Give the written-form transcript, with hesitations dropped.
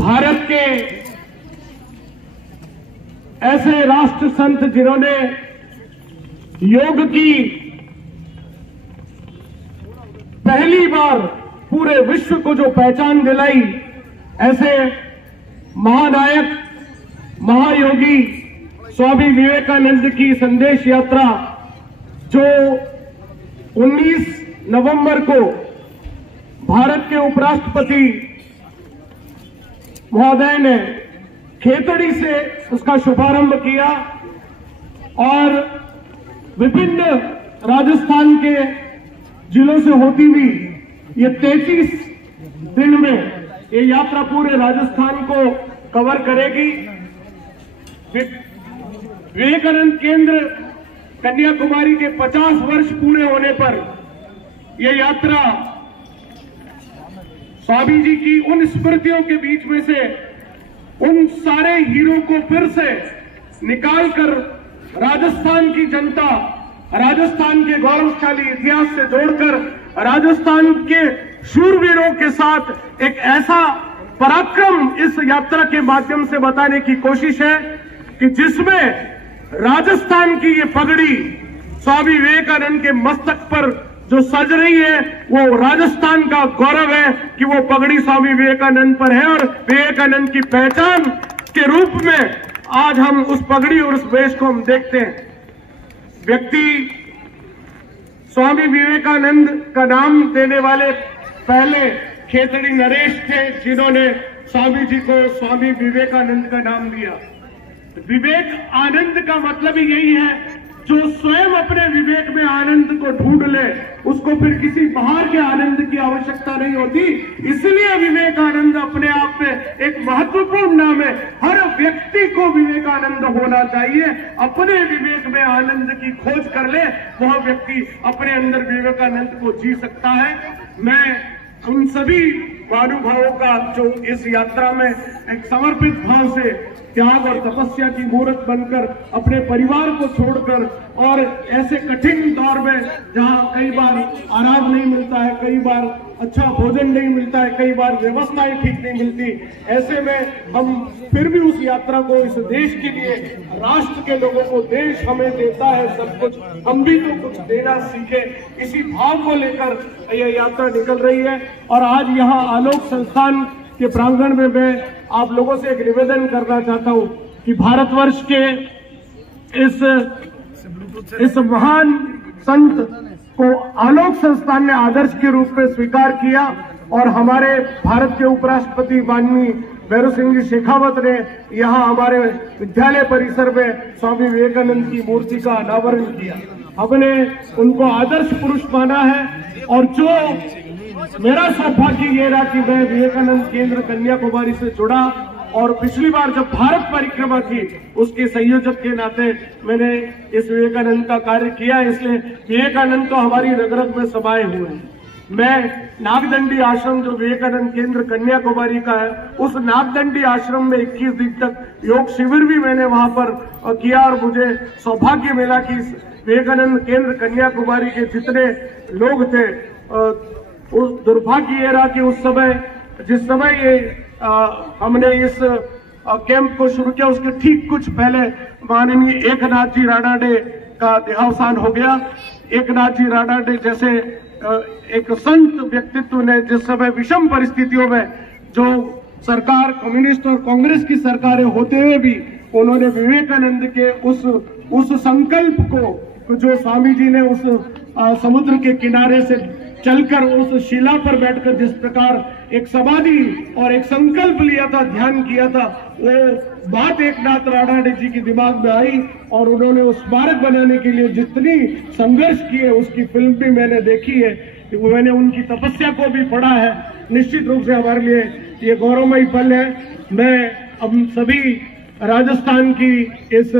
भारत के ऐसे राष्ट्र संत जिन्होंने योग की पहली बार पूरे विश्व को जो पहचान दिलाई, ऐसे महानायक महायोगी स्वामी विवेकानंद की संदेश यात्रा जो 19 नवंबर को भारत के उपराष्ट्रपति महोदय ने खेतड़ी से उसका शुभारंभ किया और विभिन्न राजस्थान के जिलों से होती हुई ये 33 दिन में ये यात्रा पूरे राजस्थान को कवर करेगी। विवेकानंद केंद्र कन्याकुमारी के 50 वर्ष पूरे होने पर यह यात्रा स्वामी जी की उन स्मृतियों के बीच में से उन सारे हीरो को फिर से निकालकर राजस्थान की जनता, राजस्थान के गौरवशाली इतिहास से जोड़कर राजस्थान के शूरवीरों के साथ एक ऐसा पराक्रम इस यात्रा के माध्यम से बताने की कोशिश है कि जिसमें राजस्थान की ये पगड़ी स्वामी विवेकानंद के मस्तक पर जो सज रही है वो राजस्थान का गौरव है कि वो पगड़ी स्वामी विवेकानंद पर है और विवेकानंद की पहचान के रूप में आज हम उस पगड़ी और उस वेश को हम देखते हैं। व्यक्ति स्वामी विवेकानंद का नाम देने वाले पहले खेतड़ी नरेश थे जिन्होंने स्वामी जी को स्वामी विवेकानंद का नाम दिया। विवेक आनंद का मतलब ही यही है, जो स्वयं अपने विवेक में आनंद को ढूंढ ले उसको फिर किसी बाहर के आनंद की आवश्यकता नहीं होती। इसलिए विवेकानंद अपने आप में एक महत्वपूर्ण नाम है। हर व्यक्ति को विवेकानंद होना चाहिए। अपने विवेक में आनंद की खोज कर ले, वह व्यक्ति अपने अंदर विवेकानंद को जी सकता है। मैं उन सभी महानुभावों का जो इस यात्रा में एक समर्पित भाव से त्याग और तपस्या की मूर्त बनकर अपने परिवार को छोड़कर और ऐसे कठिन दौर में जहां कई बार आराम नहीं मिलता है, कई बार अच्छा भोजन नहीं मिलता है, कई बार व्यवस्थाएं ठीक नहीं मिलती, ऐसे में हम फिर भी उस यात्रा को इस देश के लिए, राष्ट्र के लोगों को, देश हमें देता है सब कुछ, हम भी तो कुछ देना सीखे, इसी भाव को लेकर यह यात्रा निकल रही है। और आज यहाँ आलोक संस्थान के प्रांगण में मैं आप लोगों से एक निवेदन करना चाहता हूं कि भारतवर्ष के इस महान संत को आलोक संस्थान ने आदर्श के रूप में स्वीकार किया और हमारे भारत के उपराष्ट्रपति माननीय भैरव सिंह जी शेखावत ने यहाँ हमारे विद्यालय परिसर में स्वामी विवेकानंद की मूर्ति का अनावरण किया। हमने उनको आदर्श पुरुष माना है और जो मेरा सौभाग्य ये रहा कि मैं विवेकानंद केंद्र कन्याकुमारी से जुड़ा और पिछली बार जब भारत परिक्रमा थी उसके संयोजक के नाते मैंने इस विवेकानंद का कार्य किया, इसलिए विवेकानंद तो हमारी रग रग में समाये हुए हैं। मैं नागदंडी आश्रम जो विवेकानंद केंद्र कन्याकुमारी का है, उस नागदंडी आश्रम में 21 दिन तक योग शिविर भी मैंने वहां पर किया और मुझे सौभाग्य मिला कि विवेकानंद केंद्र कन्याकुमारी के जितने लोग थे, उस दुर्भाग्य ये रहा कि उस समय जिस समय ये हमने इस कैंप को शुरू किया उसके ठीक कुछ पहले माननीय एकनाथ जी राणाडे का देहावसान हो गया। एकनाथ जी राणाडे जैसे एक संत व्यक्तित्व ने जिस समय विषम परिस्थितियों में जो सरकार कम्युनिस्ट और कांग्रेस की सरकारें होते हुए भी उन्होंने विवेकानंद के उस संकल्प को जो स्वामी जी ने उस समुद्र के किनारे से चलकर उस शिला पर बैठकर जिस प्रकार एक समाधि और एक संकल्प लिया था, ध्यान किया था, वो बात एकनाथ राणाडे जी के दिमाग में आई और उन्होंने उस स्मारक बनाने के लिए जितनी संघर्ष किए उसकी फिल्म भी मैंने देखी है। मैंने उनकी तपस्या को भी पढ़ा है। निश्चित रूप से हमारे लिए ये गौरवमयी पल है। मैं अब सभी राजस्थान की इस